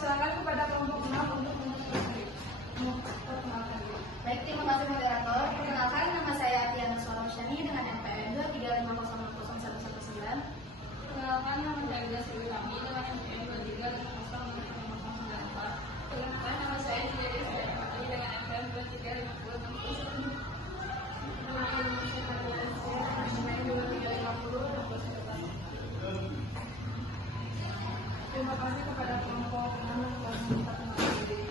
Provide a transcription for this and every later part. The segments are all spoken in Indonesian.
persilakan kepada kelompok 6 untuk memperkenalkan diri. Baik, terima kasih moderator. Perkenalkan, nama saya Tiana Solosyani dengan NPM 235001119. Perkenalkan, nama saya Ida Sri Kami dengan NPM 235001094. Perkenalkan, nama saya Jadi Sri dengan NPM 2350010. Terima kasih kepada kelompok 6 yang telah memperkenalkan diri.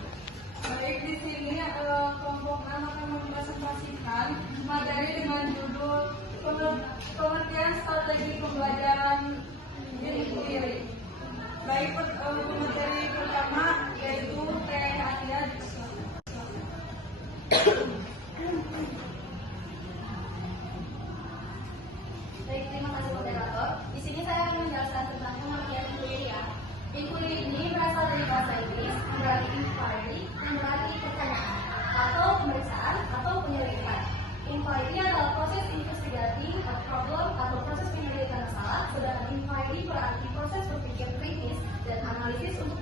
Baik, di sini kelompok 6 akan mempresentasikan materi dengan judul pengertian strategi pembelajaran inquiry. Baik, materi pertama yaitu THIA. Baik, terima kasih moderator. Di sini saya akan menjelaskan tentang pengertian inquiry ya. Inquiry ini berasal dari bahasa Inggris, berarti inquiry dan berarti pertanyaan atau pemeriksaan atau penyelidikan. Inquiry adalah proses investigasi problem atau proses penyelidikan masalah, sedangkan inquiry berarti proses berpikir kritis dan analisis untuk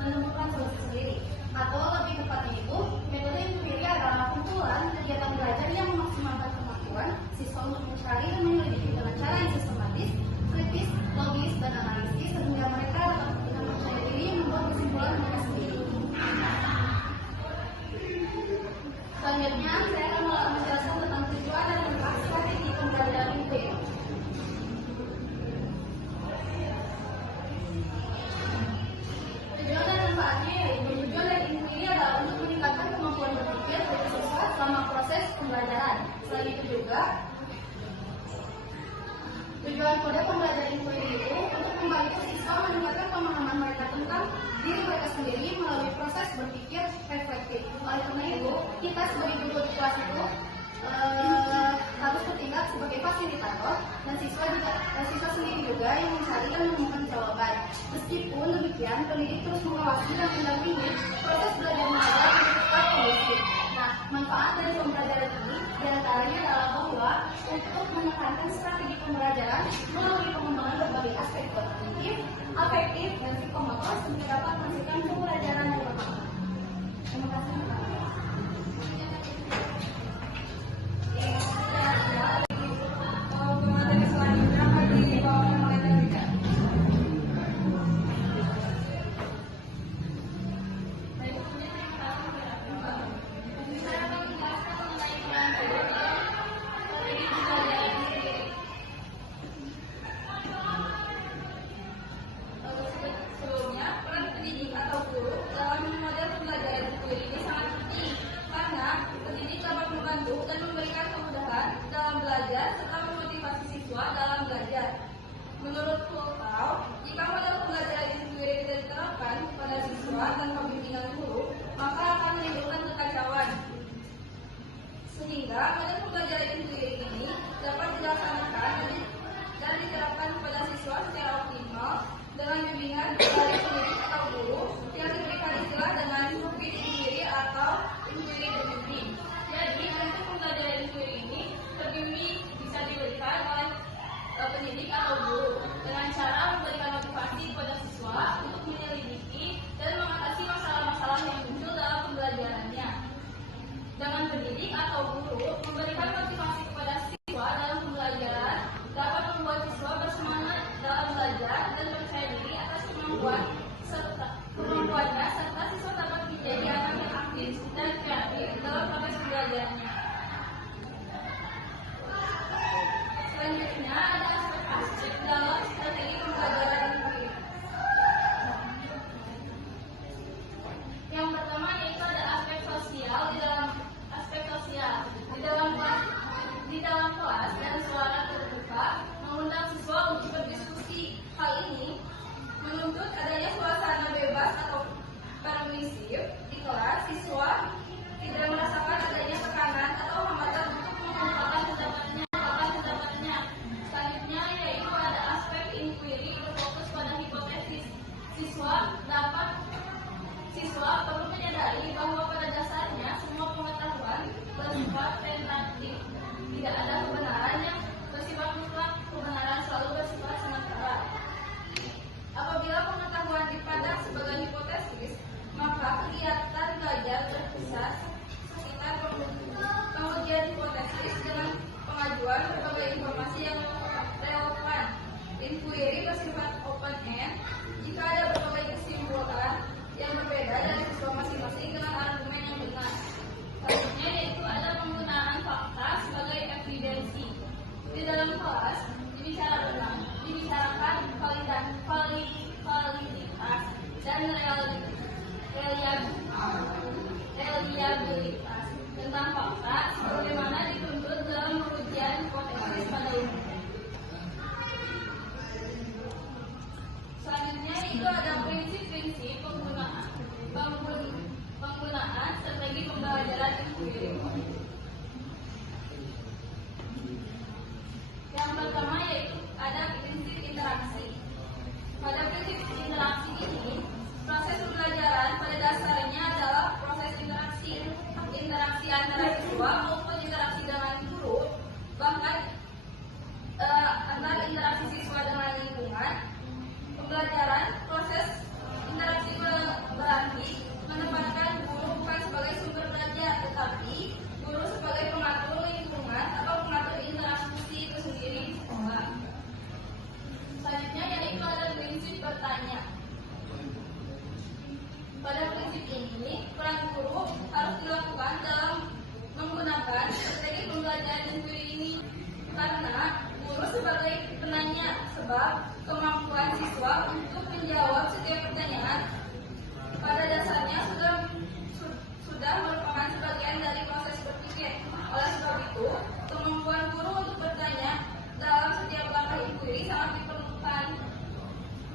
menemukan solusi sendiri. Atau lebih tepatnya itu, metode inquiry adalah kumpulan kegiatan belajar yang memaksimalkan kemampuan siswa untuk mencari dan menyelidiki dengan cara yang sistematis, kritis, logis, dan analisis sehingga mereka dapat dengan percaya diri membuat kesimpulan mereka sendiri. Selanjutnya, saya akan menjelaskan tentang tujuan dan manfaat strategi pembelajaran inquiry. Tujuan dan manfaatnya yaitu tujuan dari inquiry adalah untuk meningkatkan kemampuan berpikir dari siswa selama proses pembelajaran. Selain itu juga, tujuan kode pembelajaran inquiry itu untuk membantu siswa meningkatkan pemahaman mereka tentang diri mereka sendiri melalui proses berpikir reflektif. Oleh karena itu, kita sebagai guru di kelas itu harus bertindak sebagai fasilitator dan siswa sendiri juga yang mencari dan menemukan jawaban. Meskipun demikian, pendidik terus mengawasi dan mendampingi proses belajar mengajar untuk tetap kondusif. Nah, manfaat dari pembelajaran ini diantaranya adalah bahwa untuk menekankan strategi pembelajaran melalui pengembangan berbagai aspek kognitif, afektif, dan psikomotor sehingga dapat menghasilkan pembelajaran yang bermakna. Terima kasih. Materi selanjutnya akan dibawakan oleh Dalika. Saya akan menjelaskan mengenai peran guru dalam strategi pembelajaran sendiri. Sebelumnya, peran pendidik atau guru dalam model pembelajaran inquiry ini sangat penting karena pendidik dapat membantu dan memberikan kemudahan dalam belajar serta memotivasi siswa dalam belajar. Menurut Fultau, jika model pembelajaran inquiry tidak diterapkan pada siswa tanpa bimbingan guru, maka akan menimbulkan kekacauan. Sehingga model pembelajaran inquiry ini dapat dilaksanakan dan diterapkan kepada siswa secara optimal dengan bimbingan dari pendidik atau guru yang diberikan istilah dengan bukti inquiry atau inquiry berbimbing. Jadi, untuk pembelajaran inquiry ini terbimbing bisa diberikan oleh pendidik atau guru dengan cara memberikan motivasi kepada siswa untuk menyelidiki dan mengatasi masalah-masalah yang muncul dalam pembelajarannya. Dengan pendidik atau guru memberikan motivasi dan reliabilitas tentang fakta sebagaimana dituntut dalam pengujian hipotesis pada umumnya. Selanjutnya itu ada prinsip-prinsip penggunaan strategi pembelajaran inquiry. Yang pertama yaitu ada prinsip interaksi. Pada prinsip interaksi ini, proses pembelajaran pada dasarnya adalah proses interaksi antara siswa maupun interaksi dengan guru, bahkan antara interaksi siswa dengan lingkungan. Pembelajaran proses interaksi berarti menempatkan guru bukan sebagai sumber belajar, tetapi guru sebagai pengatur lingkungan atau pengatur interaksi itu sendiri di sekolah. Selanjutnya yaitu ada prinsip bertanya. Pada prinsip ini, peran guru harus dilakukan dalam menggunakan strategi pembelajaran inquiry ini, karena guru sebagai penanya, sebab kemampuan siswa untuk menjawab setiap pertanyaan pada dasarnya sudah merupakan sebagian dari proses berpikir. Oleh sebab itu, kemampuan guru untuk bertanya dalam setiap langkah inquiry sangat diperlukan.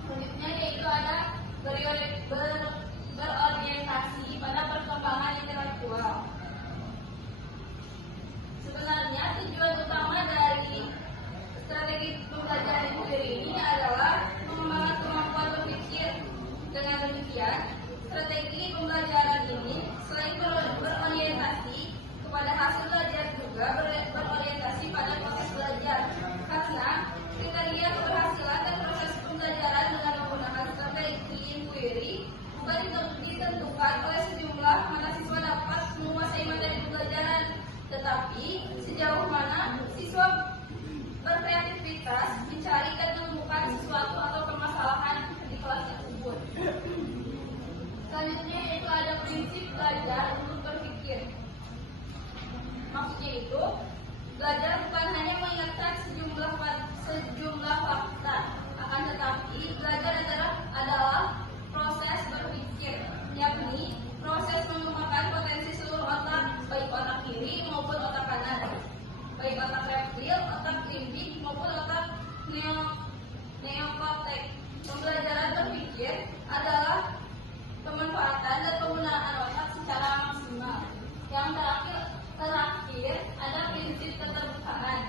Selanjutnya yaitu ada berorientasi pada perkembangan intelektual. Sebenarnya tujuan utama dari strategi pembelajaran inquiry ini adalah mengembangkan kemampuan berpikir. Dengan demikian, strategi pembelajaran ini selain berorientasi kepada hasil belajar juga berorientasi pada proses belajar, karena kriteria keberhasilan dan proses pembelajaran dengan menggunakan strategi inquiry bukan ditentukan oleh sejumlah mana siswa dapat menguasai materi pembelajaran, tetapi sejauh mana siswa berkreativitas mencari dan menemukan sesuatu atau permasalahan di kelas tersebut. Selanjutnya yaitu ada prinsip belajar untuk berpikir. Maksudnya itu, belajar bukan hanya mengingatkan sejumlah fakta, akan tetapi belajar adalah proses berpikir, yakni proses mengembangkan potensi seluruh otak, baik otak kiri maupun otak kanan, baik otak reptil, otak limbik maupun otak neokortek. Pembelajaran berpikir adalah pemanfaatan dan penggunaan otak secara maksimal. Yang terakhir ada prinsip keterbukaan.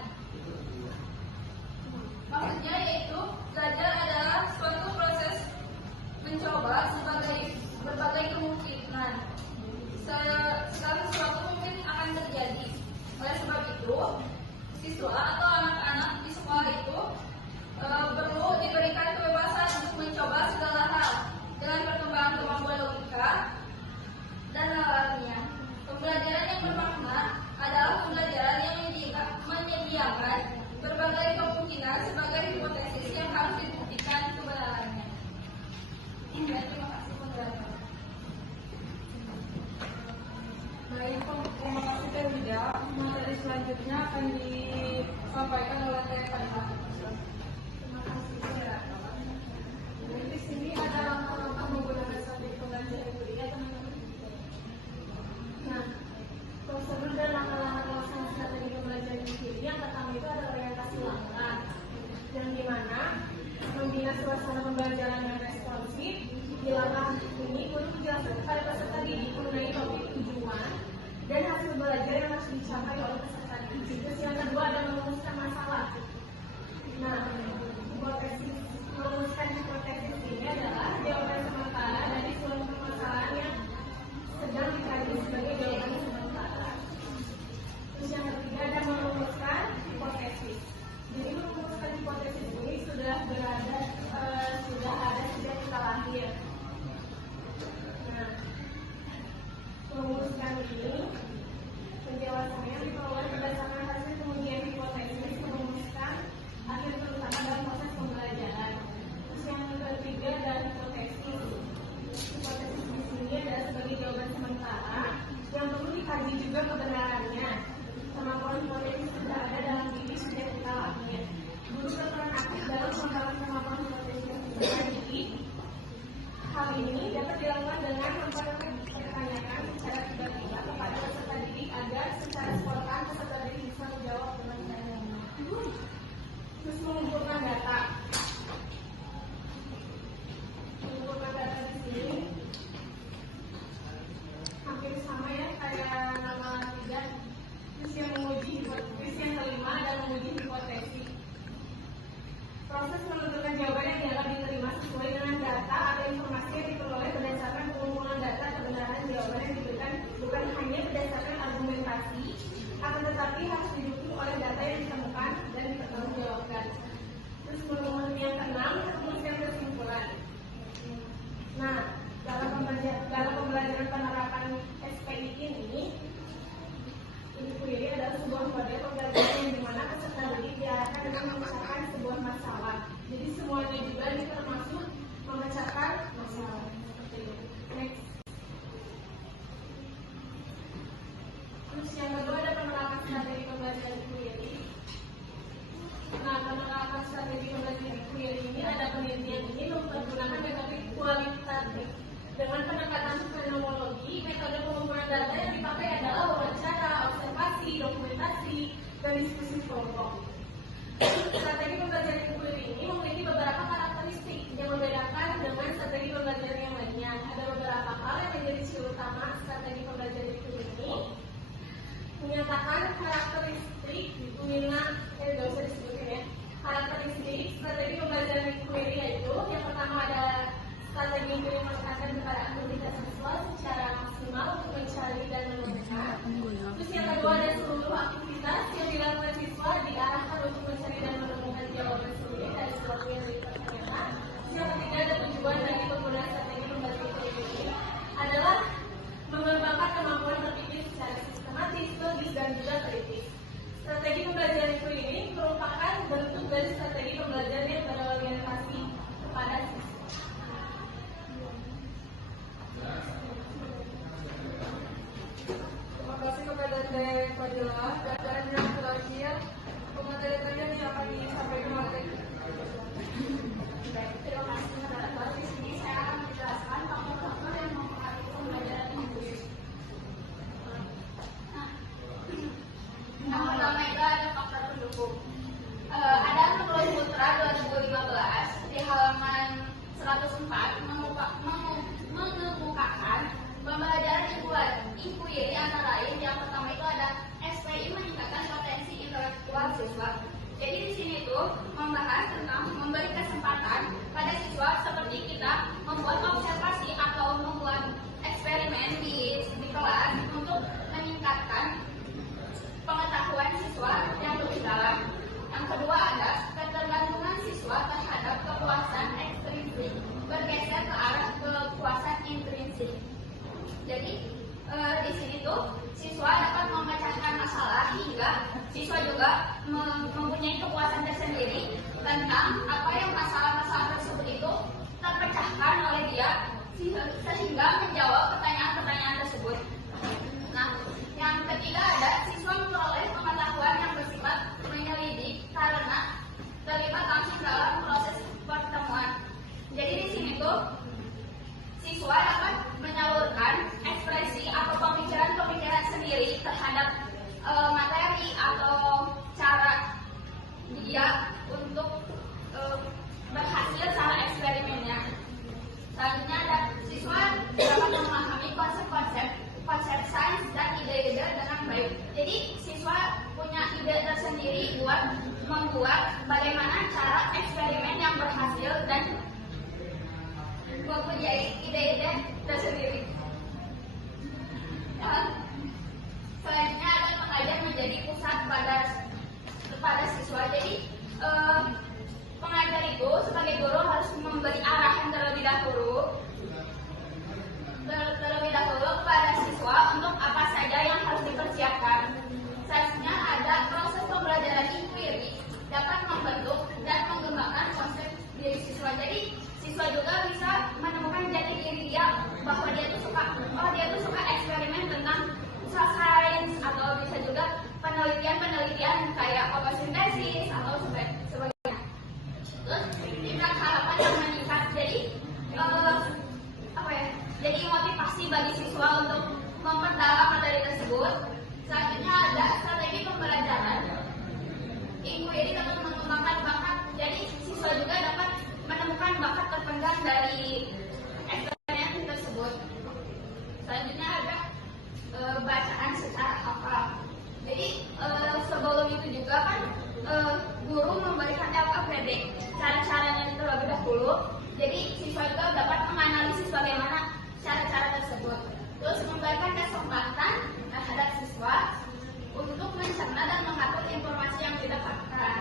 Maksudnya yaitu belajar adalah suatu proses mencoba berbagai kemungkinan. Segala sesuatu mungkin akan terjadi. Oleh sebab itu, siswa atau anak-anak di sekolah itu perlu diberikan kebebasan untuk mencoba segala hal dengan perkembangan kemampuan logika dan nalarnya. Pembelajaran yang bermakna adalah pembelajaran yang menyediakan berbagai kemungkinan sebagai hipotesis yang harus dibuktikan kebenarannya. Terima kasih penjelasan. Baik, terima kasih Teh Wida. Materi selanjutnya akan disampaikan oleh Teh Fadila. Terima kasih. Di sini ada langkah-langkah menggunakan strategi pembelajaran inquiry ya teman-teman. Nah, prosedur dan langkah-langkah pelaksanaan strategi pembelajaran inquiry yang pertama itu ada orientasi langkah, yang dimana membina suasana pembelajaran yang responsif. Di langkah ini guru menjelaskan kepada peserta didik mengenai topik tujuan dan hasil belajar yang harus dicapai oleh peserta didik. Terus yang kedua ada merumuskan masalah. Nah, merumuskan hipotesis ini adalah jawaban sementara dari suatu permasalahan yang sedang dikaji sebagai jawaban sementara. Terus yang ketiga ada merumuskan hipotesis. Jadi merumuskan hipotesis ini sudah ada sejak kita lahir. Nah, merumuskan ini penjelasannya diperoleh berdasarkan hasil pengujian hipotesis merumuskan akhir terutama dalam proses pembelajaran. Terus yang ketiga adalah hipotesis. Hipotesis di sini adalah sebagai jawaban sementara yang perlu dikaji juga kebenarannya. Kemampuan hipotesis sudah ada dalam diri sejak kita lahir. Guru berperan aktif dalam membangun kemampuan hipotesis yang diri. Hal ini ini dapat dilakukan dengan mempertanyakan secara tiba-tiba kepada peserta didik agar secara spontan peserta didik bisa menjawab dengan nyaman. Terus mengumpulkan data. Mengumpulkan data di sini hampir sama ya kayak nama tiga. Terus yang kelima adalah menguji hipotesis. Proses menentukan jawaban yang dianggap diterima sesuai dengan data atau informasi yang diperoleh berdasarkan pengumpulan data kebenaran jawaban yang diberikan bukan hanya berdasarkan argumentasi, akan tetapi harus didukung oleh data yang ditemukan dan dipertanggungjawabkan. Terus menurut yang keenam, rumuskan kesimpulan. Nah, dalam pembelajaran penerapan SPI ini adalah sebuah model pembelajaran yang dimana peserta didik diarahkan dengan memecahkan sebuah masalah. Jadi semuanya juga ini termasuk memecahkan masalah. Seperti itu. Next. Terus yang kedua ada penerapan strategi pembelajaran query. Nah, penerapan strategi pembelajaran query ini ada penelitian ini mempergunakan metode kualitatif. Dengan pendekatan fenomenologi, metode pengumpulan data yang dipakai adalah wawancara, observasi, dokumentasi, dan diskusi kelompok. Strategi pembelajaran query ini memiliki beberapa karakteristik yang membedakan dengan strategi pembelajaran yang lainnya. Ada beberapa hal yang menjadi ciri utama strategi pembelajaran query ini. Menyatakan karakteristik karakteristik strategi pembelajaran query yaitu yang pertama adalah strategi ini menekankan kepada aktivitas siswa secara maksimal untuk mencari dan menemukan. Terus yang kedua ada seluruh aktivitas yang dilakukan siswa diarahkan untuk mencari dan menemukan jawaban sendiri dari sesuatu yang dipertanyakan. Yang ketiga ada tujuan dari penggunaan strategi pembelajaran ini adalah mengembangkan kemampuan berpikir secara sistematis, logis dan juga kritis. Strategi pembelajaran ini merupakan bentuk dari strategi pembelajaran yang berorientasi kepada siswa. Terima kasih kepada Teh Fadila. Dan yang terakhir, pemateri yang akan disampaikan oleh Terima kasih moderator. Di sini saya akan menjelaskan faktor-faktor yang mempengaruhi pembelajaran Inggris. Yang pertama itu ada faktor pendukung. Ada Menurut Putra 2015 di halaman 104 mengemukakan pembelajaran inquiry antara lain. Yang pertama itu ada SPI meningkatkan potensi intelektual siswa. Jadi di sini tuh membahas tentang memberi kesempatan pada siswa seperti kita membuat observasi atau membuat eksperimen di kelas untuk meningkatkan pengetahuan siswa yang lebih dalam. Yang kedua ada ketergantungan siswa terhadap kepuasan ekstrinsik bergeser ke arah kepuasan intrinsik. Jadi di sini tuh siswa dapat memecahkan masalah hingga siswa juga mempunyai kepuasan tersendiri tentang apa yang masalah-masalah tersebut itu terpecahkan oleh dia sehingga menjawab pertanyaan-pertanyaan tersebut. Nah, yang ketiga ada siswa memperoleh pengetahuan yang bersifat menyelidik karena terlibat langsung dalam proses pertemuan. Jadi di sini tuh siswa dapat menyalurkan ekspresi atau pemikiran-pemikiran sendiri terhadap materi atau cara dia untuk berhasil cara eksperimennya. Selanjutnya ada siswa dapat memahami konsep sains dan ide-ide dengan baik. Jadi siswa punya ide tersendiri buat membuat bagaimana cara eksperimen yang berhasil dan mempunyai ide-ide tersendiri. Selanjutnya ada pengajar menjadi pusat pada siswa. Jadi pengajar itu sebagai guru harus memberi arahan terlebih dahulu kepada siswa untuk apa saja yang harus dipersiapkan. Selanjutnya ada proses pembelajaran inquiry dapat membentuk dan mengembangkan konsep diri siswa. Jadi siswa juga bisa menemukan jati diri dia bahwa dia tuh suka eksperimen tentang sains atau bisa juga penelitian kayak fotosintesis atau sebagainya. Terus tingkat harapan yang meningkat. Jadi jadi motivasi bagi siswa untuk memperdalam materi tersebut. Selanjutnya ada strategi pembelajaran. Inquiry dapat mengembangkan bakat, jadi siswa juga dapat menemukan bakat terpendam dari eksperimen tersebut. Selanjutnya ada bacaan secara hafal. Jadi sebelum itu juga kan guru memberikan LKPD, cara-caranya terlebih dahulu. Jadi siswa juga dapat menganalisis bagaimana cara-cara tersebut. Terus memberikan kesempatan terhadap siswa untuk mencerna dan mengatur informasi yang didapatkan.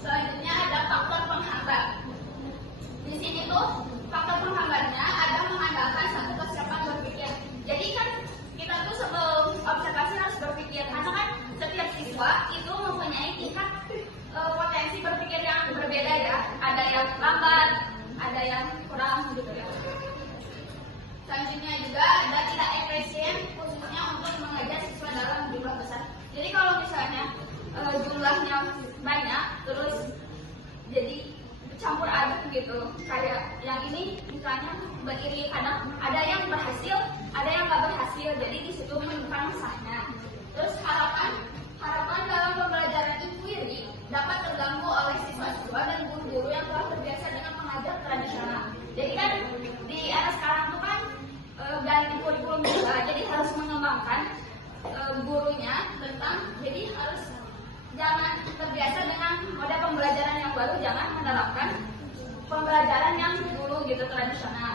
Selanjutnya ada faktor penghambat. Di sini tuh faktor penghambatnya ada mengandalkan satu kesiapan berpikir. Jadi kan kita tuh sebelum observasi harus berpikir, karena kan setiap siswa itu mempunyai tingkat potensi berpikir yang berbeda ya. Ada yang lambat, ada yang kurang gitu ya. Selanjutnya juga ada tidak efisien khususnya untuk mengajar siswa dalam jumlah besar. Jadi kalau misalnya jumlahnya banyak terus jadi campur aduk gitu, kayak yang ini misalnya beriring, kadang ada yang berhasil, ada yang nggak berhasil, jadi di situ menunjukkan sahnya. Terus harapan dalam pembelajaran inquiry dapat terganggu oleh siswa-siswa dan guru-guru yang telah terbiasa dengan mengajar tradisional. Jadi kan di era sekarang tuh kan ganti kurikulum juga, jadi harus mengembangkan gurunya tentang, jadi harus jangan terbiasa dengan mode pembelajaran yang baru, jangan menerapkan pembelajaran yang dulu gitu tradisional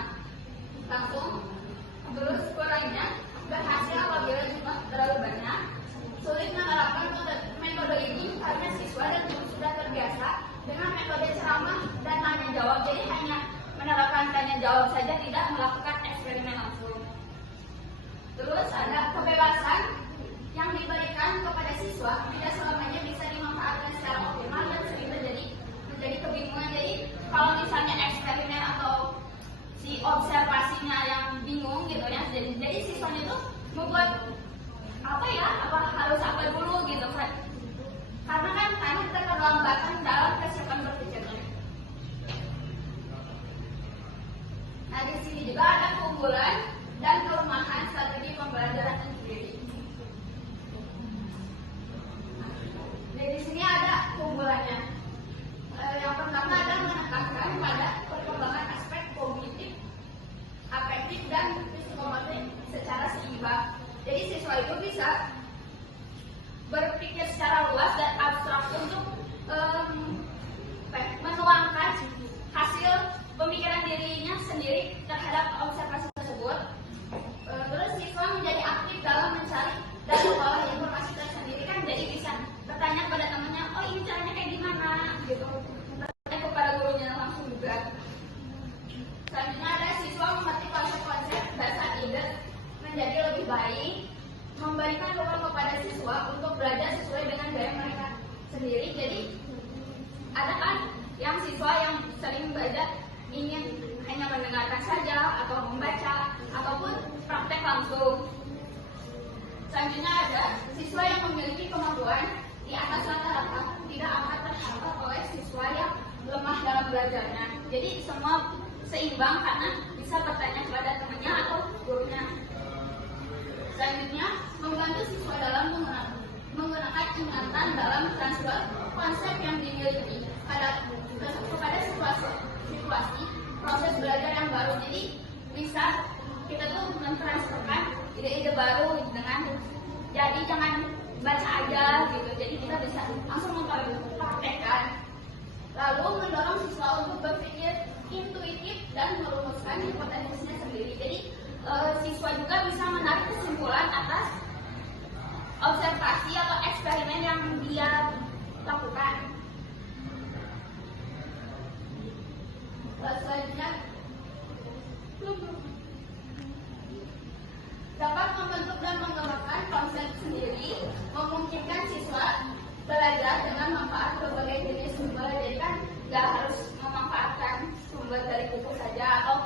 langsung. Terus kurangnya berhasil apabila jumlah terlalu banyak, sulit menerapkan metode ini karena siswa dan guru sudah terbiasa dengan metode ceramah dan tanya jawab, jadi hanya menerapkan tanya jawab saja, tidak melakukan eksperimen langsung. Terus ada kebebasan yang diberikan kepada siswa tidak selamanya bisa dimanfaatkan secara optimal dan sering menjadi kebingungan. Jadi kalau misalnya eksperimen atau si observasinya yang bingung gitu ya, jadi siswanya itu membuat apa harus apa dulu gitu kan, karena keterlambatan dalam kesiapan berpikirnya. Nah di sini juga ada keunggulan dan kelemahan strategi pembelajaran sendiri. Di sini ada keunggulannya. Yang pertama ada menekankan pada perkembangan aspek kognitif, afektif dan psikomotorik secara seimbang. Jadi siswa itu bisa berpikir secara luas dan abstrak untuk menuangkan hasil pemikiran dirinya sendiri terhadap observasi tersebut. Terus siswa menjadi aktif dalam mencari dan mengolah informasi tersendiri kan, jadi bisa bertanya kepada temannya, oh ini caranya kayak gimana gitu, bertanya kepada gurunya langsung juga. Selanjutnya ada siswa mengerti konsep-konsep dasar ide menjadi lebih baik, memberikan ruang kepada siswa untuk belajar sesuai dengan gaya mereka sendiri. Jadi ada kan yang siswa yang sering belajar ingin hanya mendengarkan saja atau membaca ataupun praktek langsung. Selanjutnya ada siswa yang memiliki kemampuan di atas rata-rata tidak akan terhambat oleh siswa yang lemah dalam belajarnya. Jadi semua seimbang karena bisa bertanya kepada temannya atau gurunya. Selanjutnya membantu siswa dalam menggunakan ingatan dalam transfer konsep yang dimiliki kepada situasi proses belajar yang baru. Jadi bisa kita tuh mentransferkan ide-ide baru dengan, jadi jangan baca aja gitu, jadi kita bisa langsung mempraktekkan. Lalu mendorong siswa untuk berpikir intuitif dan merumuskan hipotesisnya sendiri. Jadi siswa juga bisa menarik kesimpulan atas observasi atau eksperimen yang dia lakukan. Selanjutnya dapat membentuk dan mengembangkan konsep sendiri, memungkinkan siswa belajar dengan manfaat berbagai jenis sumber. Jadi kan nggak harus memanfaatkan sumber dari buku saja atau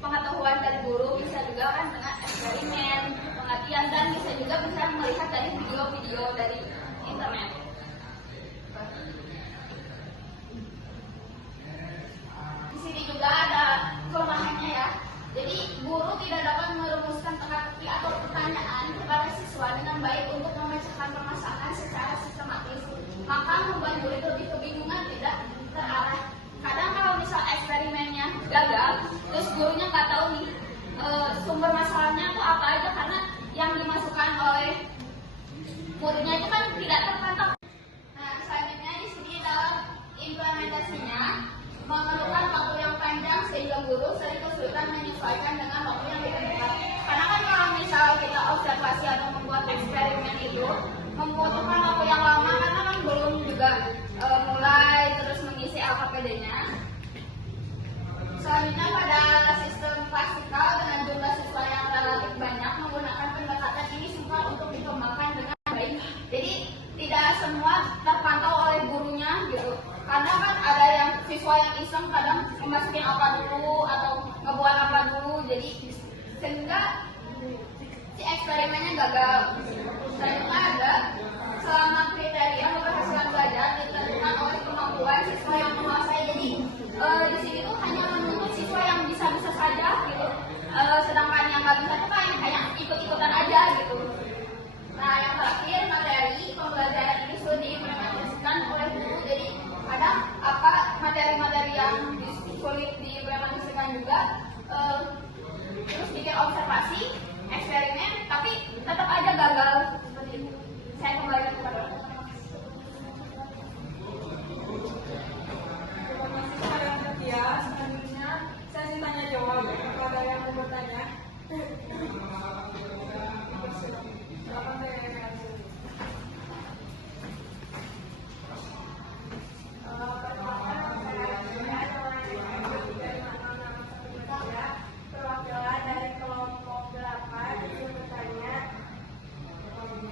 pengetahuan dari guru, bisa juga kan dengan eksperimen, pengertian, dan bisa juga bisa melihat dari video-video dari internet. sumber masalahnya tuh apa aja, karena yang dimasukkan oleh muridnya itu kan tidak tertangkap. Nah, selanjutnya di sini dalam implementasinya memerlukan waktu yang panjang sehingga guru sering kesulitan menyesuaikan dengan waktu yang ditentukan. Karena kan kalau misal kita observasi atau membuat eksperimen itu membutuhkan waktu yang lama, karena kan belum juga mulai terus mengisi LKPD-nya. Selanjutnya pada sistem klasikal dengan jumlah siswa yang relatif banyak menggunakan pendekatan ini sukar untuk dikembangkan dengan baik. Jadi tidak semua terpantau oleh gurunya gitu. Karena kan ada yang siswa yang iseng kadang memasukin apa dulu atau ngebuat apa dulu, jadi sehingga si eksperimennya gagal. Selanjutnya ada selama kriteria keberhasilan belajar ditentukan oleh kemampuan siswa yang menguasai. Jadi di sini tuh hanya menuntut siswa yang bisa-bisa saja gitu. Sedangkan yang nggak bisa tuh kayak ikut-ikutan aja gitu. Nah, yang terakhir materi pembelajaran ini sudah diimplementasikan oleh guru. Jadi kadang apa materi-materi yang sulit diimplementasikan juga, terus bikin observasi, eksperimen, tapi tetap aja gagal seperti itu. Saya kembali kepada kepada yang setia. Selanjutnya sesi tanya jawab. Kepada yang mau bertanya, silakan tanya. Perwakilan dari kelompok 8 ingin bertanya.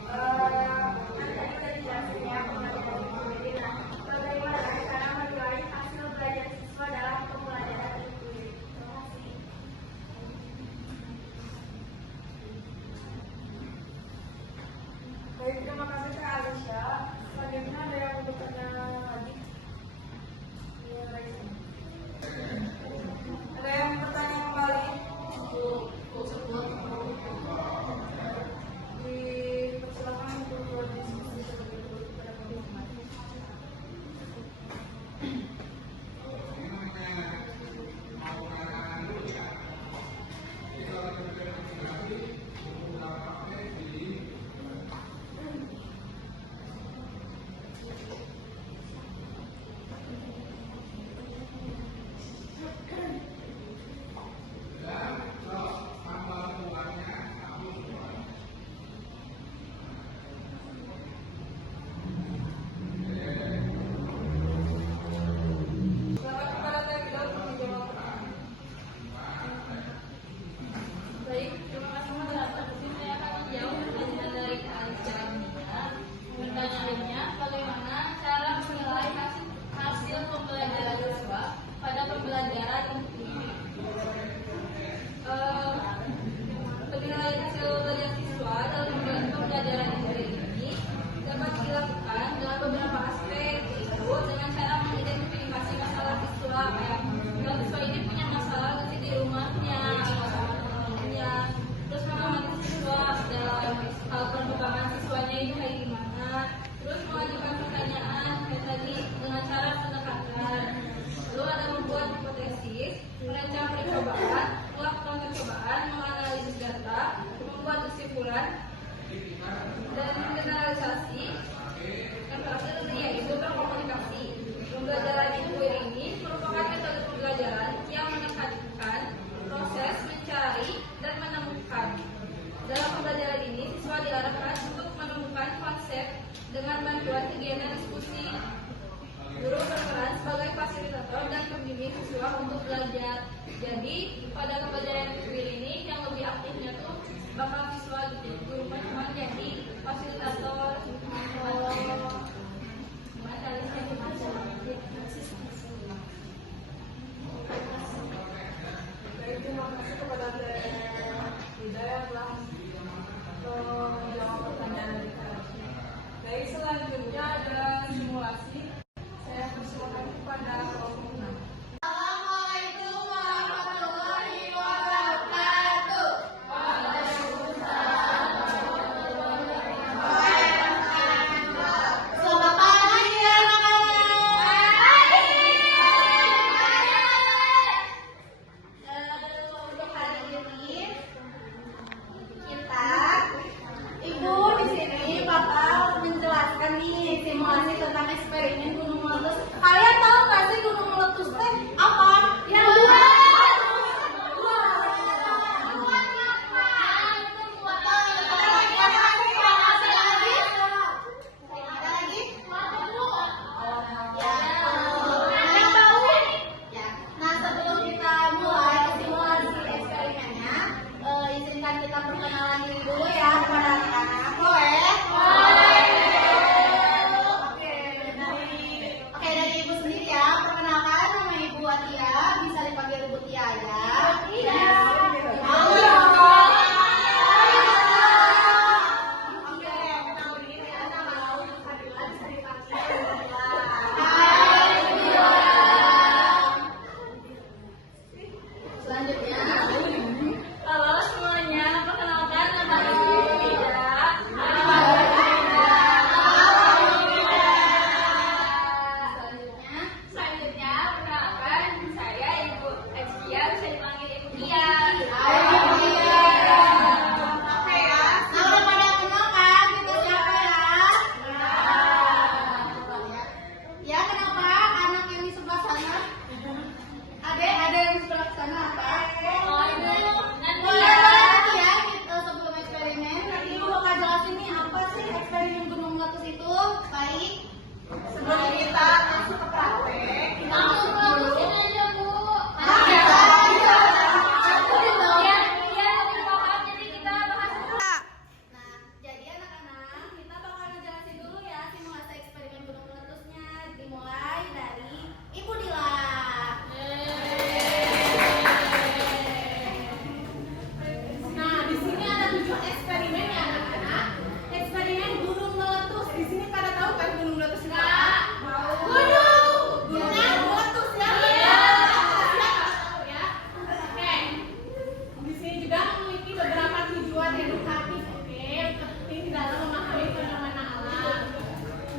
Tadi udah dijelasin ya pembelajaran itu sendiri. Nah, bagaimana cara menilai hasil belajar siswa dalam pembelajaran itu? Terima kasih. Baik, terima kasih Kak Alisha. Selanjutnya ada yang mau bertanya lagi? Ada yang bertanya kembali? Dipersilakan untuk berdiskusi terlebih dahulu kepada pembimbing. Selamat kepada Teh Bila untuk menjawab pertanyaan. Baik, terima kasih moderator. Di sini saya akan menjawab pertanyaan dari Alisha. Pertanyaannya, bagaimana cara menilai hasil pembelajaran siswa pada pembelajaran ini? Penilaian hasil belajar siswa dalam pembelajaran ini dapat dilakukan dalam beberapa aspek, yaitu dengan cara mengidentifikasi masalah siswa. Kayak kalau siswa ini punya masalah nanti di rumahnya atau sama teman-temannya, terus mengamati siswa dalam perkembangan siswanya itu kayak gimana, terus mengajukan pertanyaan kayak tadi dengan cara pendekatan, lalu ada membuat hipotesis, merancang percobaan, melakukan percobaan, menganalisis data, membuat kesimpulan, dan generalisasi. Yang terakhir yaitu berkomunikasi. Pembelajaran inquiry ini merupakan metode pembelajaran yang menekankan proses mencari dan menemukan. Dalam pembelajaran ini, siswa diarahkan untuk menemukan konsep dengan bantuan kegiatan diskusi. Guru berperan sebagai fasilitator dan pembimbing siswa untuk belajar. Jadi pada pembelajaran inquiry ini yang lebih aktifnya tuh bakal siswa gitu. Guru cuma jadi fasilitator. Baik, terima kasih kepada Teh Ida yang telah menjawab pertanyaan dari Kak Alisha. Baik, selanjutnya ada simulasi. Saya persilakan kepada kelompok 6. Assalamualaikum warahmatullahi wabarakatuh. Selamat pagi anak-anak. bijaksana apa? Nanti Ya, sebelum eksperimen, nanti Ibu bakal jelasin nih apa sih eksperimen gunung meletus itu. Baik. Sebelum kita masuk ke praktek, kita masuk dulu. aja Bu. Nah, jadi anak-anak, kita bakal ngejelasin dulu ya simulasi eksperimen gunung meletusnya. Dimulai dari Ibu Dila. Nah, di sini ada 7 eksperimen ya anak-anak. Eksperimen gunung meletus. Di sini pada tahu kan gunung meletus itu apa? Gunung meletus ya. Tahu ya. Oke. Di sini juga memiliki beberapa tujuan edukatif. Oke, penting dalam memahami fenomena alam.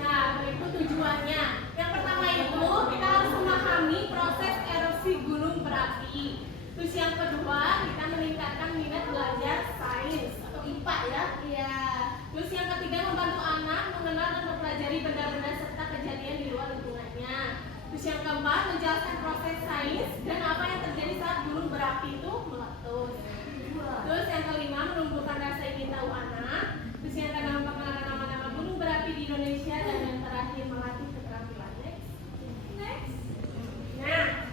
Nah, berikut tujuannya. Yang pertama itu kita harus memahami proses erupsi gunung berapi. Terus yang kedua, kita meningkatkan minat belajar sains atau IPA ya. Iya. Terus yang ketiga, membantu anak mengenal dan mempelajari benda-benda serta kejadian di luar lingkungannya. Terus yang keempat, menjelaskan proses sains dan apa yang terjadi saat gunung berapi itu meletus. Terus yang kelima, menumbuhkan rasa ingin tahu anak. Terus yang keenam, mengenalkan nama-nama gunung berapi di Indonesia dan yang terakhir melatih keterampilan. Next. Nah,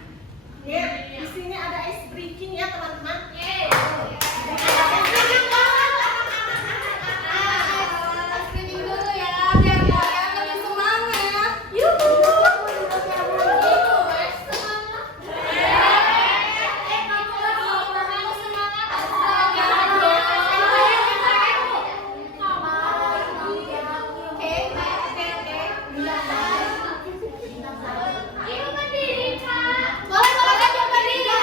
di sini ada ice breaking ya teman-teman. Screening dulu ya, biar kalian lebih semangat. Ibu berdiri, Kak. Boleh, boleh, coba berdiri.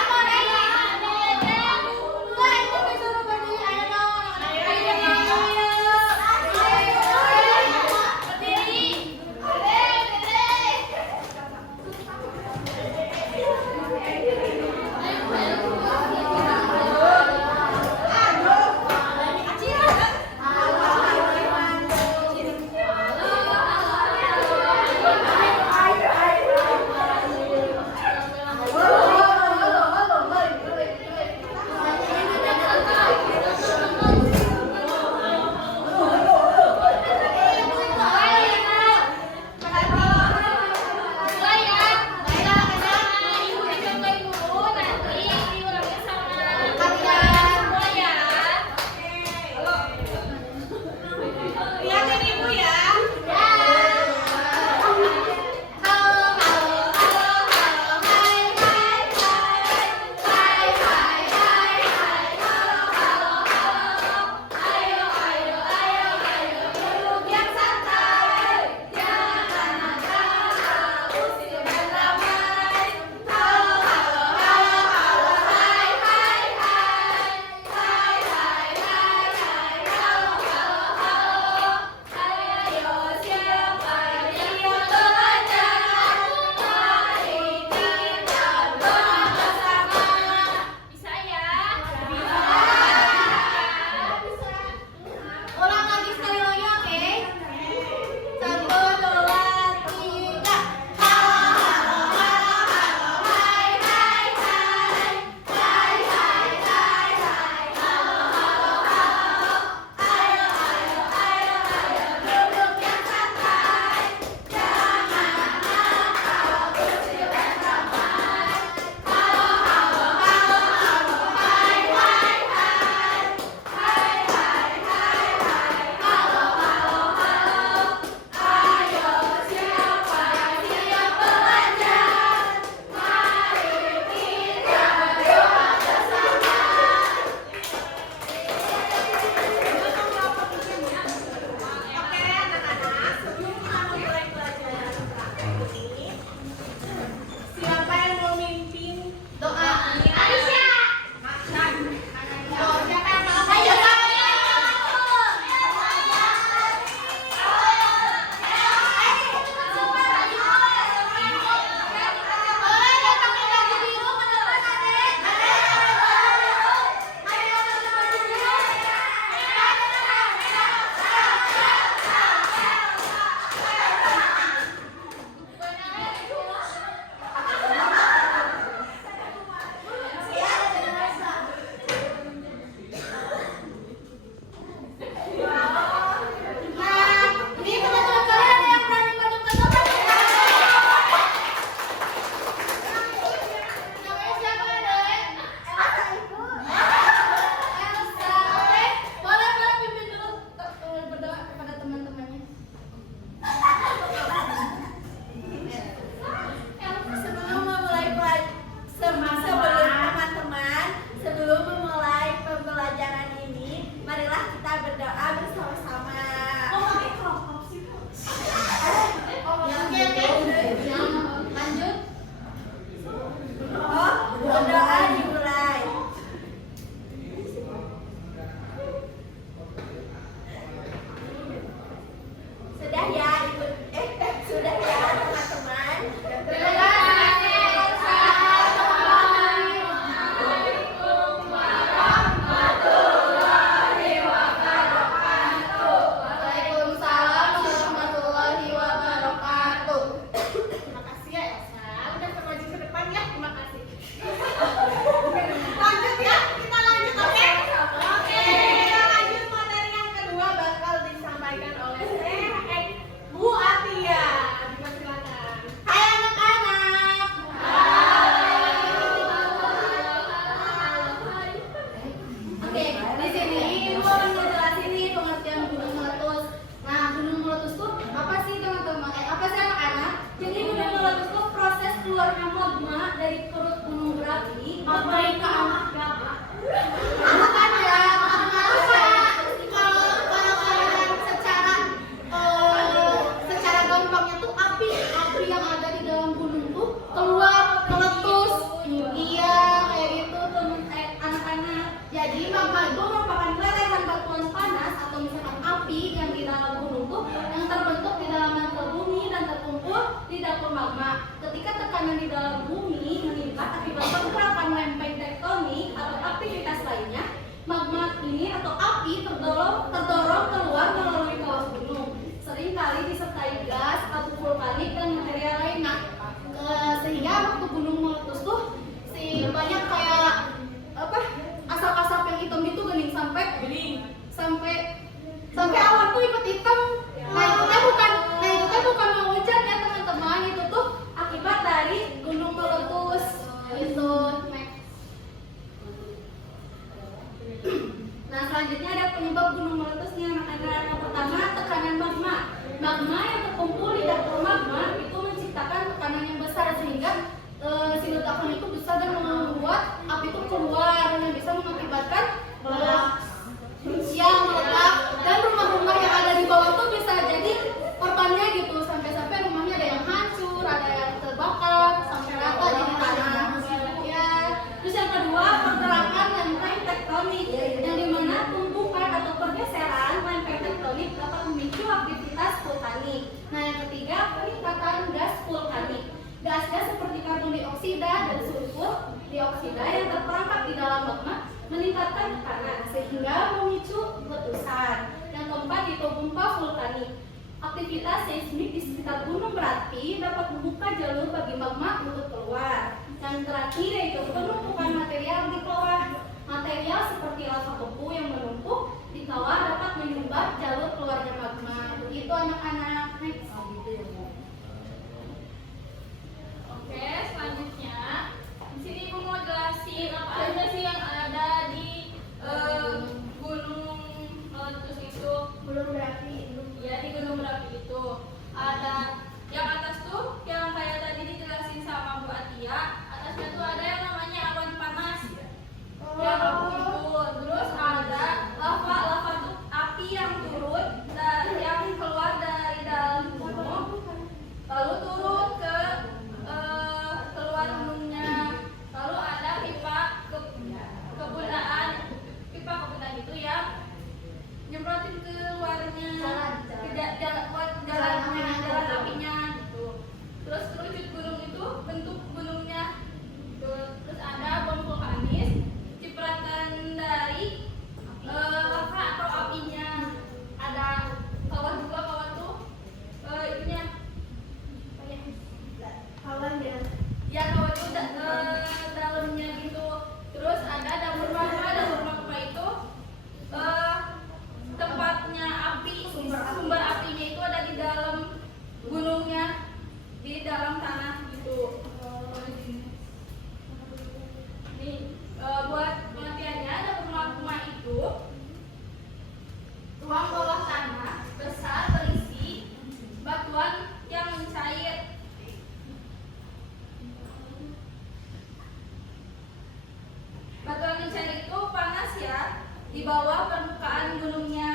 dioksida yang terperangkap di dalam magma meningkatkan tekanan sehingga memicu letusan. Yang keempat itu gempa vulkanik. Aktivitas seismik di sekitar gunung berapi dapat membuka jalur bagi magma untuk keluar. Yang terakhir yaitu penumpukan material di kawah. Material seperti lava beku yang menumpuk di kawah dapat menyumbat jalur keluarnya magma. Begitu anak-anak. Next. Oke, selanjutnya di sini Ibu mau jelasin apa aja sih yang ada di gunung meletus itu. Gunung berapi. Ya, di gunung berapi itu ada yang atas tuh yang kayak tadi dijelasin sama Bu Atia. Atasnya tuh ada yang namanya awan panas. Yang itu. Terus ada lava tuh api yang turun yang keluar dari dalam gunung lalu turun ke keluar gunungnya. Lalu ada pipa kebunaan itu yang nyemprotin keluarnya jalan apinya gitu. Terus wujud gunung itu bentuk gunungnya gitu. Terus ada bom vulkanis, cipratan dari lava atau apinya. Ada kawah juga, kawah tuh itunya Kawan ya. ya kawah itu dalamnya gitu. Terus ada dapur magma itu tempatnya api, sumber apinya itu ada di dalam gunungnya, di dalam tanah gitu. Nih buat pengertiannya, dapur magma itu ruang bawah tanah besar berisi batuan yang mencair. Batuan mencair itu panas ya di bawah permukaan gunungnya.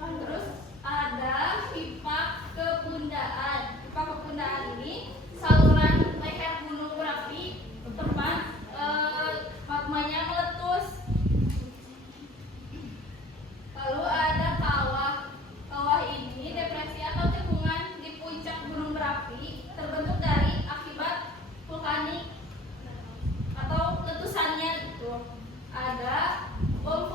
Terus ada pipa kepundaan. Pipa kepundaan ini saluran leher gunung berapi tempat magmanya meletus. Lalu ada kawah. Kawah ini depresi atau cekungan di puncak gunung berapi terbentuk dari akibat vulkanik atau letusannya gitu. Ada bom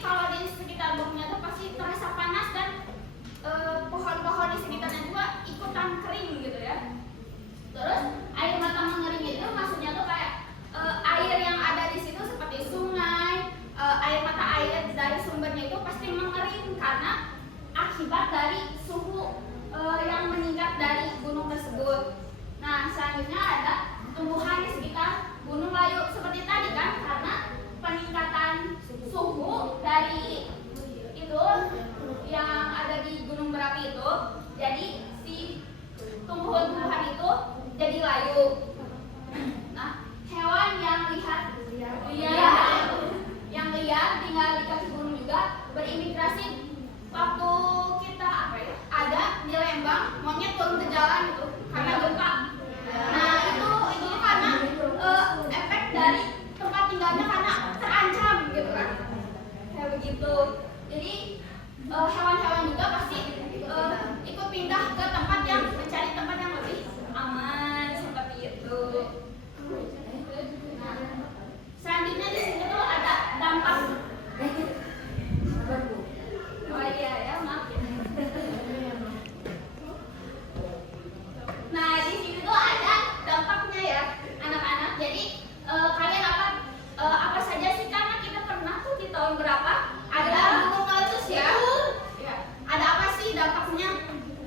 kalau di sekitar gunungnya tuh pasti terasa panas dan pohon-pohon di sekitarnya juga ikutan kering gitu ya. Terus air mata mengering itu maksudnya tuh kayak air yang ada di situ seperti sungai, air mata air dari sumbernya itu pasti mengering karena akibat dari suhu yang meningkat dari gunung tersebut. Nah, selanjutnya ada tumbuhan di sekitar Gunung Layu seperti tadi kan, karena peningkatan suhu dari itu yang ada di gunung berapi itu, jadi si tumbuhan-tumbuhan itu jadi layu. Nah, hewan yang liar tinggal di kaki gunung juga berimigrasi. Waktu kita ada di Lembang, monyet turun ke jalan itu karena gempa. Nah, itu karena efek dari tempat tinggalnya karena terancam gitu kan. Kayak begitu. Jadi hewan-hewan juga pasti ikut pindah ke tempat yang mencari tempat yang lebih aman seperti itu. Nah, selanjutnya di sini tuh ada dampak. Oh iya ya, maaf ya. Nah, di sini tuh ada dampaknya ya, anak-anak. Jadi kalian apa saja sih, karena kita pernah tuh di tahun berapa ada gunung meletus ya. Ya. Ada apa sih dampaknya?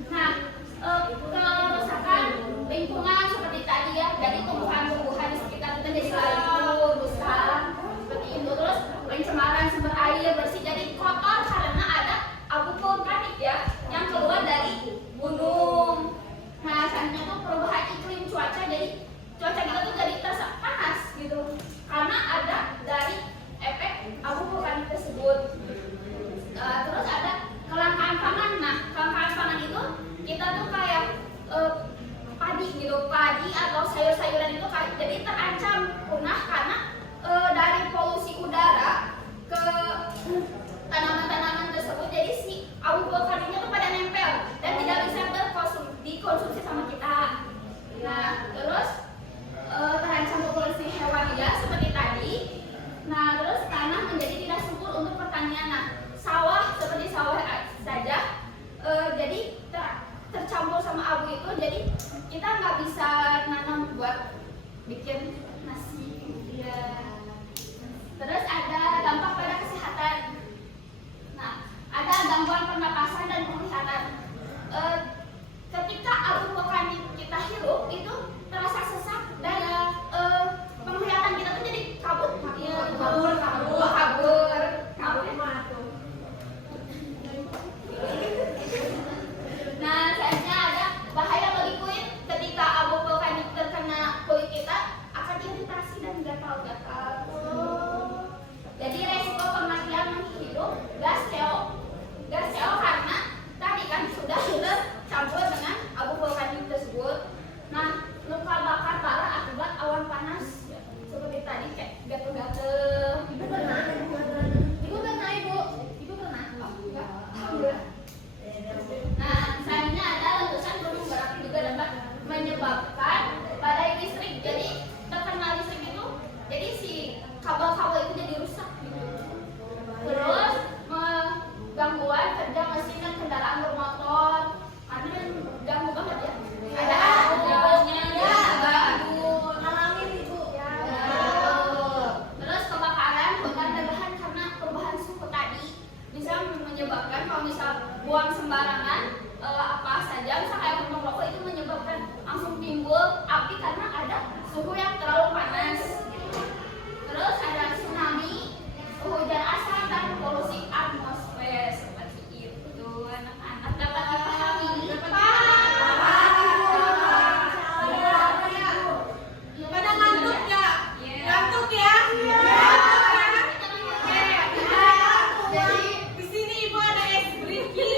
Nah, kerusakan lingkungan seperti tadi ya, dari tumbuhan-tumbuhan di sekitar kita jadi layu, rusak seperti itu. Terus pencemaran sumber air bersih jadi kotor karena ada abu vulkanik ya yang keluar dari gunung. Nah, selanjutnya tuh perubahan iklim cuaca, jadi cuaca kita tuh jadi terasa panas gitu karena ada dari efek abu vulkanik tersebut. Terus ada kelangkaan pangan. Nah, kelangkaan pangan itu kita tuh kayak padi atau sayur-sayuran itu jadi terancam punah karena dari polusi udara ke tanaman-tanaman tersebut. Jadi si abu vulkaniknya tuh pada nempel dan tidak bisa dikonsumsi sama kita. Nah, terus terancam populasi hewan juga seperti tadi. Nah, terus tanah menjadi tidak subur untuk pertanian. Nah, sawah seperti sawah saja jadi tercampur sama abu itu, jadi kita nggak bisa nanam buat bikin nasi ya. Terus ada dampak pada kesehatan. Nah, ada gangguan pernapasan dan penglihatan. Ketika abu vulkanik kita hirup itu terasa sesak dan penglihatan kita tuh jadi kabur. Nah, selanjutnya ada bahaya bagi kulit. Ketika abu vulkanik terkena kulit kita akan iritasi dan gatal-gatal. Jadi resiko kematian menghirup gas CO. Gas CO karena tadi kan sudah tercampur dengan abu vulkanik tersebut. Nah, luka bakar parah akibat awan panas seperti tadi kayak gatal-gatal. Ibu pernah? Ibu pernah? Enggak. Nah, selanjutnya ada letusan gunung berapi juga dapat menyebabkan badai listrik. Jadi terkena listrik itu, jadi si kabel-kabel itu jadi rusak gitu. Terus gangguan kerja mesin dan kendaraan bermotor karena ganggu banget ya. Ada jalannya ya, ngalamin ibu. Terus kebakaran hutan dan lahan karena perubahan suhu tadi bisa menyebabkan kalau misal buang sembarangan apa saja, misal kayak puntung rokok itu menyebabkan langsung timbul api karena ada suhu yang terlalu panas. Terus ada tsunami, hujan asam dan polusi atmosfer seperti itu. Anak-anak dapat dipahami? Pada ngantuk ya? Ngantuk ya? Jadi di sini ibu ada es bricky.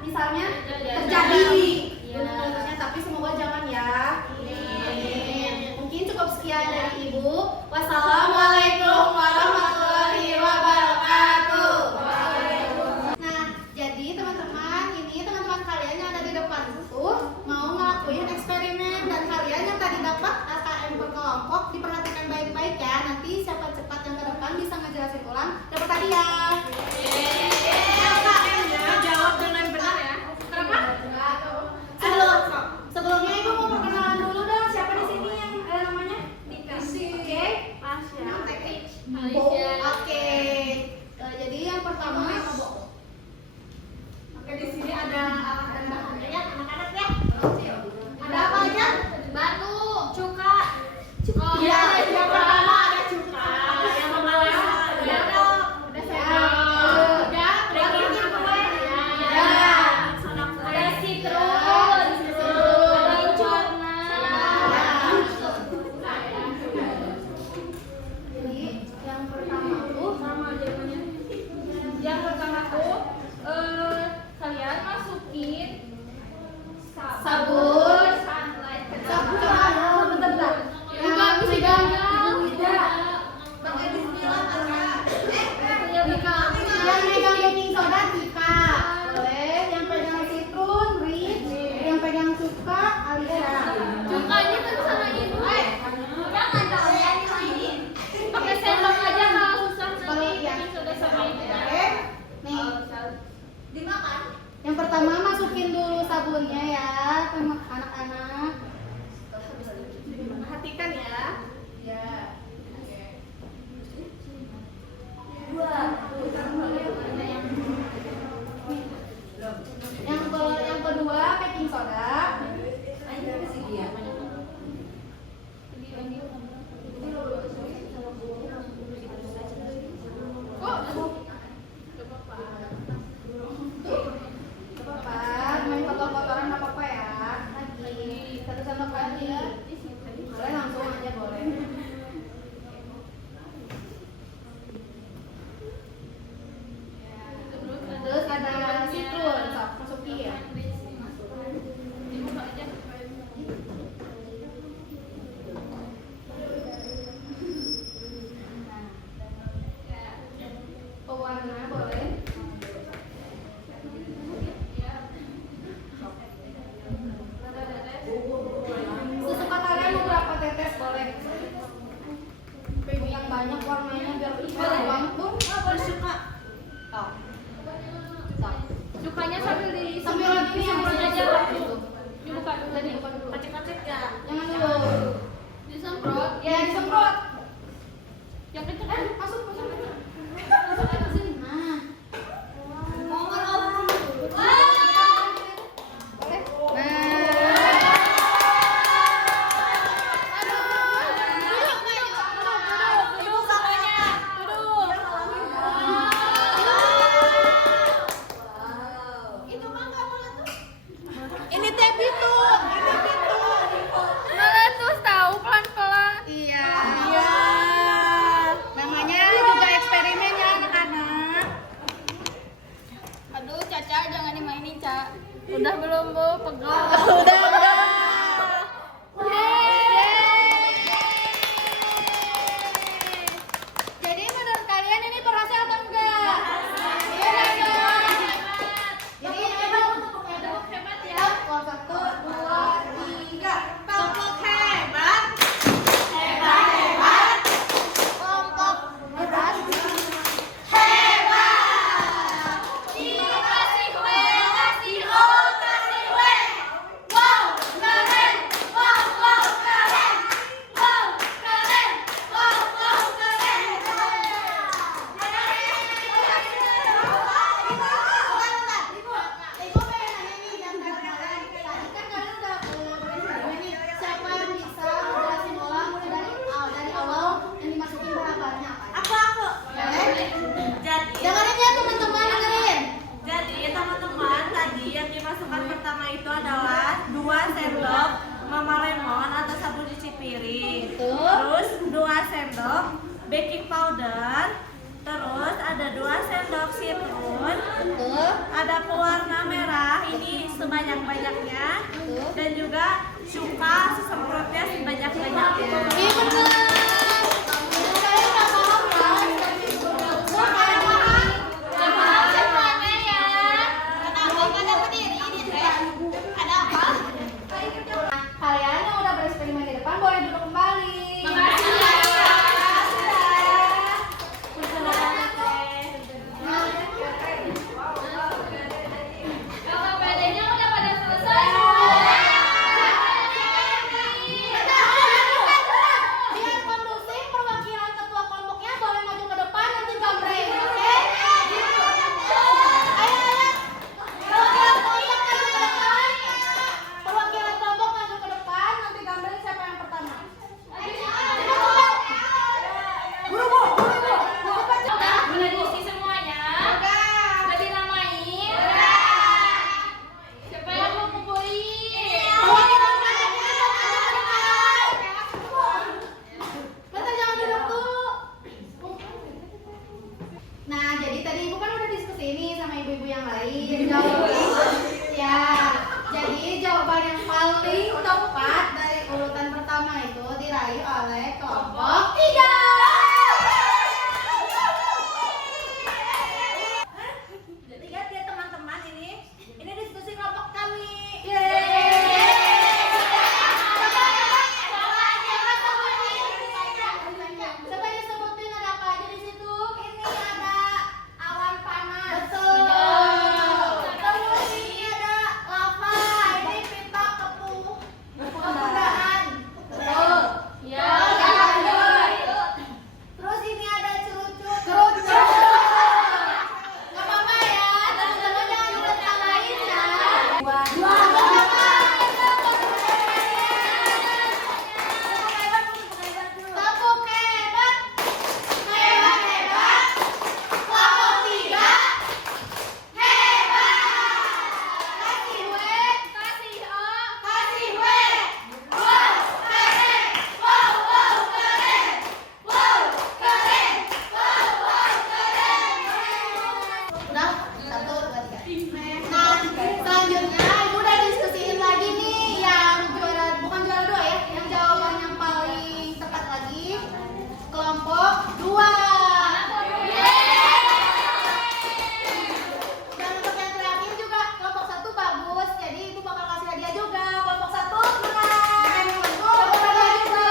misalnya terjadi gunung meletusnya, tapi semoga jangan ya. Amin. Mungkin cukup sekian dari Ibu. Wassalamualaikum warahmatullahi wabarakatuh. Nah, jadi teman-teman, ini teman-teman kalian yang ada di depan itu mau ngelakuin eksperimen, dan kalian yang tadi dapat AKM per kelompok diperhatikan baik-baik ya. Nanti siapa cepat yang ke depan bisa ngejelasin ulang dapat hadiah. AKM-nya jawab dengan benar ya. Kenapa? Sebelumnya Ibu mau perkenalan dulu dong, siapa di sini yang namanya? Dika. Oke. Asya. Oke. Jadi yang pertama, Oke, di sini ada alat dan bahannya ya, anak-anak ya. ada apa aja? Batu, cuka. Oh, Iya, yang pertama ada cuka, yang kedua ada sendok, udah sendok, udah bikin kue, Ya. Ada citrus. Ada warna. Jadi yang pertama tuh Sama jawabannya. Yang pertama tuh kalian masukin sabun. sunlight ke Sabun dalam. apa? Bentar. Juga pegang. Pakai bismillah Kak. Ya, Bika. Yang megang baking soda Tika. Boleh. Yang pegang citrun Rich. Yang pegang cuka Alicia. Cukanya kan sama ibu. Jangan kalian dimainin. Pakai sendok aja kalau susah Kalau nanti ya. sudah sama ibu. Oke. Nih. Dimakan. Yang pertama masukin dulu sabunnya ya, anak-anak. perhatikan ya. Ya. Yang kedua baking soda. Main kotor-kotoran nggak apa-apa ya. Lagi satu sendok lagi. Boleh langsung aja boleh. Terus ada citrun, sok masukin ya. Pewarna boleh. Sesuka kalian mau berapa tetes boleh. Yang banyak warnanya biar banyak banget tuh. Bersuka. Oh. Cukanya sambil Sambil lagi nih yang disemprot aja bersuka waktu. gitu. Dibuka dulu tadi. Kacik-kacik ya. Jangan dulu. Disemprot. Ya disemprot. Yang kecil kan? Masuk. Masuk ke sini. Nah. Boleh? Ini teh itu. Meletus tahu pelan-pelan. Iya. Namanya juga eksperimen ya anak-anak. Aduh, Caca jangan dimainin, Ca. Udah belum, Bu? Pegel. Udah. Jadi menurut kalian ini berhasil atau enggak? Jadi Hebat ya. Wah, 1, 2, 3. Kelompok hebat. Kelompok hebat. Kasih kue, kasih oh, kasih kue. Wow, keren. Wow, keren. Wow, keren. Wow, keren. Ibu pengen nanya nih, jangan kalian. Tadi kan kalian udah eksperimen nih. Siapa yang bisa jelasin ulang dari awal yang dimasukin bahan-bahannya apa? Aku. Boleh? Jadi, Dengerin ya teman-teman, dengerin. teman-teman tadi yang dimasukkan pertama itu adalah 2 sendok Mama Lemon atau sabun cuci piring. Betul. Terus 2 sendok baking powder. Terus ada 2 sendok sitrun, Betul. ada pewarna merah ini sebanyak-banyaknya, dan juga cuka sesemprotnya sebanyak-banyaknya. Iya benar. Kalian udah paham kan? Semua kalian paham? Udah paham semuanya ya. Kenapa pada berdiri ini teh? Ada apa? Nah, kalian yang udah bereksperimen di depan boleh duduk kembali. Makasih ya. KKPD-nya udah pada selesai. Biar kondusif, perwakilan ketua kelompoknya boleh maju ke depan nanti gambreng, oke? Ayo, perwakilan kelompok maju ke depan. Perwakilan kelompok maju ke depan, nanti gambreng siapa yang pertama. Buru. Udah diisi semuanya. Udah dinamain. Siapa yang mau ngumpulin? Perwakilan kelompok maju ke depan. Bentar, jangan duduk dulu. Nah, jadi tadi ibu kan udah diskusi ini sama ibu-ibu yang lain. Ya, jadi jawaban yang paling tepat dari urutan pertama itu diraih oleh kelompok 3. Lihat ya teman-teman, ini diskusi kelompok kami. Coba disebutin ada apa aja di situ? Ini ada awan panas. Betul. Terus ini ada lava. Ini pipa kepundaan. Betul. Ya. Terus ini ada cerucut. Cerucut. Gak apa-apa ya. Teman-teman jangan buat yang lain ya. Dua. Tepuk hebat. Hebat. Kelompok 3. Hebat. Kasih W. Kasih O. Kasih W. Wow, keren. Wow, keren. Wow, keren. Wow, keren. Udah? 1, 2, 3. Nah, selanjutnya ibu udah diskusiin lagi nih yang juara, bukan juara 2 ya, yang jawaban yang paling tepat lagi kelompok 2. Dan untuk yang terakhir juga kelompok 1 bagus, jadi ibu bakal kasih hadiah juga. Kelompok 1 menang. Dapat hadiah juga.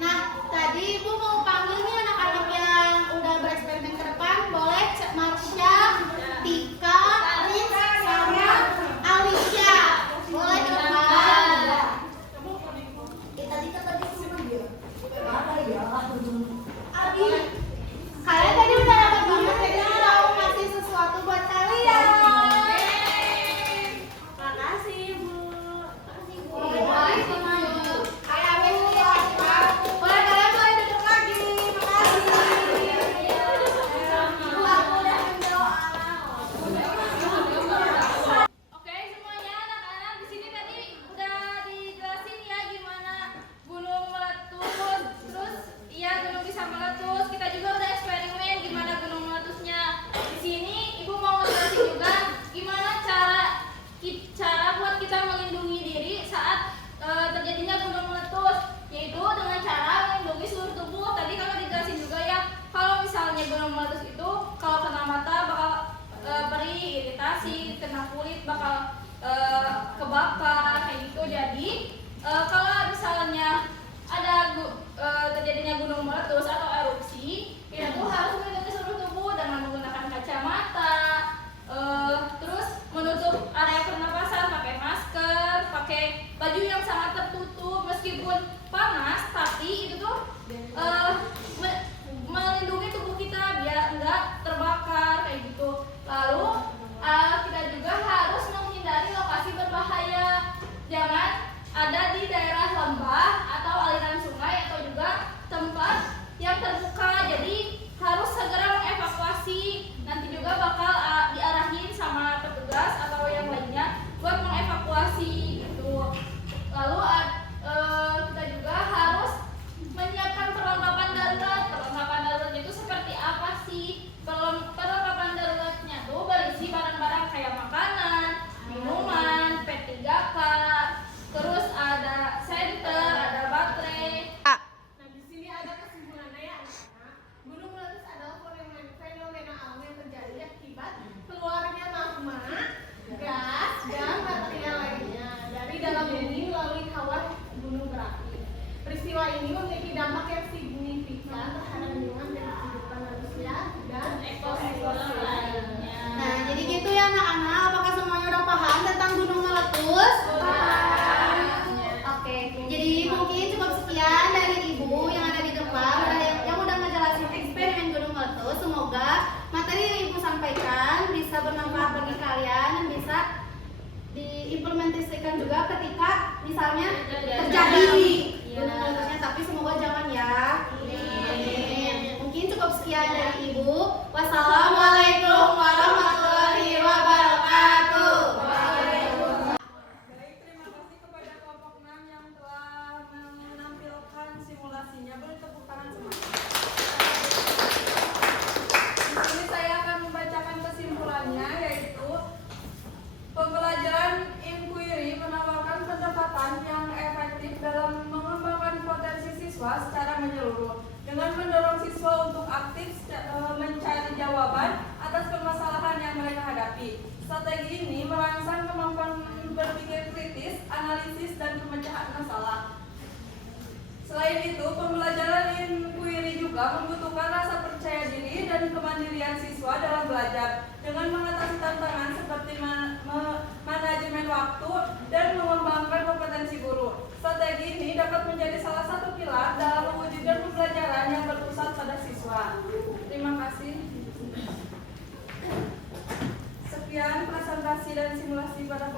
Nah, tadi ibu mau panggil nih anak-anak yang udah bereksperimen ke depan. Boleh Marsha, Tika, Riz, sama Alicia. Boleh ke depan. Kalian tadi udah dapat banget, jadi mau ngasih sesuatu buat kalian. Makasih Ibu. Boleh kalian boleh duduk lagi. Makasih. Ibu aku udah mendoa. Oke semuanya anak-anak di sini tadi udah dijelasin ya gimana gunung meletus, terus iya gunung bisa meletus. Kita juga udah eksperimen gimana gunung meletusnya. Di sini ibu mau ngejelasin juga gimana cara buat kita melindungi diri saat terjadinya gunung meletus, yaitu dengan cara melindungi seluruh tubuh. Tadi kalau dijelasin juga ya, kalau misalnya gunung meletus itu kalau kena mata bakal perih, iritasi, kena kulit bakal kebakar kayak gitu. Jadi kalau misalnya ada terjadinya gunung meletus atau erupsi, kita tuh harus melindungi seluruh tubuh dengan menggunakan kacamata, terus menutup area pernapasan, pakai masker, pakai baju yang sangat tertutup meskipun panas, tapi itu tuh melindungi tubuh kita biar enggak terbakar kayak gitu. Lalu kita Nah, jadi gitu ya anak-anak. Apakah semuanya udah paham tentang gunung meletus? Oke, jadi mungkin cukup sekian dari ibu yang ada di depan yang udah ngejelasin eksperimen gunung meletus. Semoga materi yang ibu sampaikan bisa bermanfaat bagi kalian dan bisa diimplementasikan juga ketika misalnya terjadi gunung meletusnya, tapi semoga jangan ya. Amin. Mungkin cukup sekian dari ibu. Wassalamualaikum warahmatullahi wabarakatuh. Baik, terima kasih kepada kelompok 6 yang telah menampilkan simulasinya. Beri tepuk tangan semuanya. Di sini saya akan membacakan kesimpulannya, yaitu pembelajaran inquiry menawarkan pendekatan yang efektif dalam mengembangkan potensi siswa secara menyeluruh dengan mendorong siswa untuk aktif mencari jawaban atas permasalahan yang mereka hadapi. Strategi ini merangsang kemampuan berpikir kritis, analisis, dan pemecahan masalah. Selain itu, pembelajaran inquiry juga membutuhkan rasa percaya diri dan kemandirian siswa dalam belajar dengan mengatasi tantangan seperti manajemen waktu dan mengembangkan kompetensi guru. Strategi ini dapat menjadi salah satu pilar dalam mewujudkan pembelajaran yang berpusat pada siswa. Terima kasih. Sekian presentasi dan simulasi pada